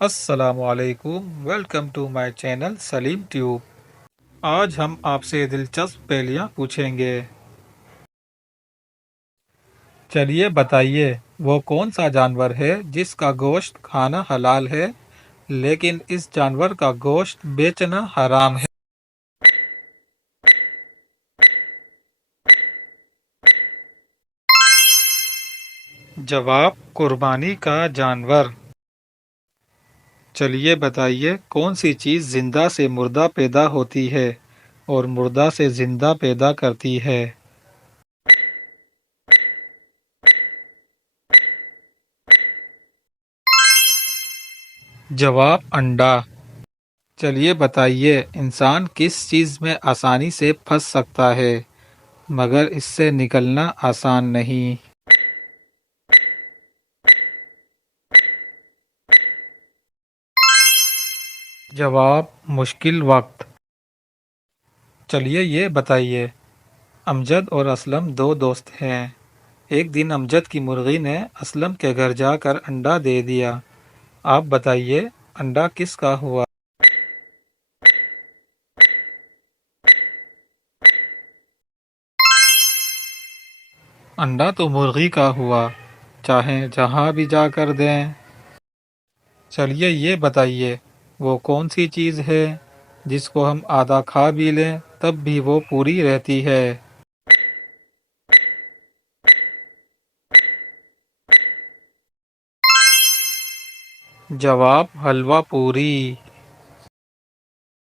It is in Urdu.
السلام علیکم، welcome to my channel Saleem tube. آج ہم آپ سے دلچسپ پہلیاں پوچھیں گے۔ چلیے بتائیے، وہ کون سا جانور ہے جس کا گوشت کھانا حلال ہے لیکن اس جانور کا گوشت بیچنا حرام ہے؟ جواب: قربانی کا جانور۔ چلیے بتائیے، کون سی چیز زندہ سے مردہ پیدا ہوتی ہے اور مردہ سے زندہ پیدا کرتی ہے؟ جواب: انڈا۔ چلیے بتائیے، انسان کس چیز میں آسانی سے پھنس سکتا ہے مگر اس سے نکلنا آسان نہیں؟ جواب: مشکل وقت۔ چلیے یہ بتائیے، امجد اور اسلم دو دوست ہیں۔ ایک دن امجد کی مرغی نے اسلم کے گھر جا کر انڈا دے دیا۔ آپ بتائیے، انڈا کس کا ہوا؟ انڈا تو مرغی کا ہوا، چاہے جہاں بھی جا کر دیں۔ چلیے یہ بتائیے، وہ کون سی چیز ہے جس کو ہم آدھا کھا بھی لیں تب بھی وہ پوری رہتی ہے؟ جواب: حلوہ پوری۔